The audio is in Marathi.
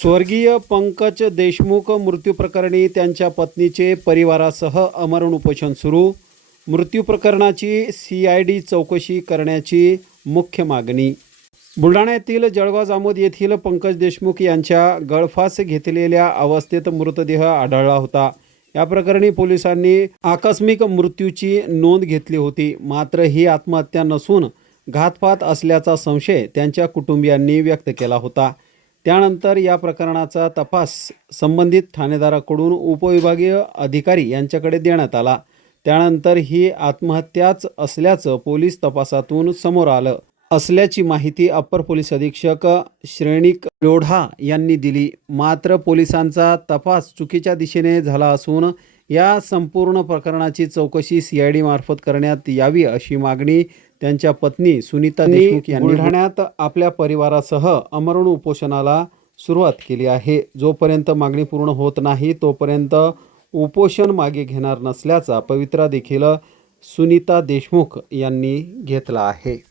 स्वर्गीय पंकज देशमुख मृत्यू प्रकरणी त्यांच्या पत्नीचे परिवारासह अमरण उपोषण सुरू. मृत्यू प्रकरणाची सी आय डी चौकशी करण्याची मुख्य मागणी. बुलढाणा येथील जळगाव जामोद येथील पंकज देशमुख यांच्या गळफास घेतलेल्या अवस्थेत मृतदेह आढळला होता. या प्रकरणी पोलिसांनी आकस्मिक मृत्यूची नोंद घेतली होती. मात्र ही आत्महत्या नसून घातपात असल्याचा संशय त्यांच्या कुटुंबियांनी व्यक्त केला होता. त्यानंतर या प्रकरणाचा तपास संबंधित ठाणेदाराकडून उपविभागीय अधिकारी यांच्याकडे देण्यात आला. त्यानंतर ही आत्महत्याच असल्याचं पोलीस तपासातून समोर आलं. असल्याची माहिती अप्पर पोलीस अधीक्षक श्रेणिक लोढा यांनी दिली. मात्र पोलिसांचा तपास चुकीच्या दिशेने झाला असून या संपूर्ण प्रकरणाची चौकशी सी आय डी मार्फत करण्यात यावी अशी मागणी त्यांच्या पत्नी सुनीता देशमुख यांनी बुलढाण्यात आपल्या परिवारासह अमरण उपोषणाला सुरुवात केली आहे. जोपर्यंत मागणी पूर्ण होत नाही तोपर्यंत उपोषण मागे घेणार नसल्याचा पवित्रा देखील सुनीता देशमुख यांनी घेतला आहे.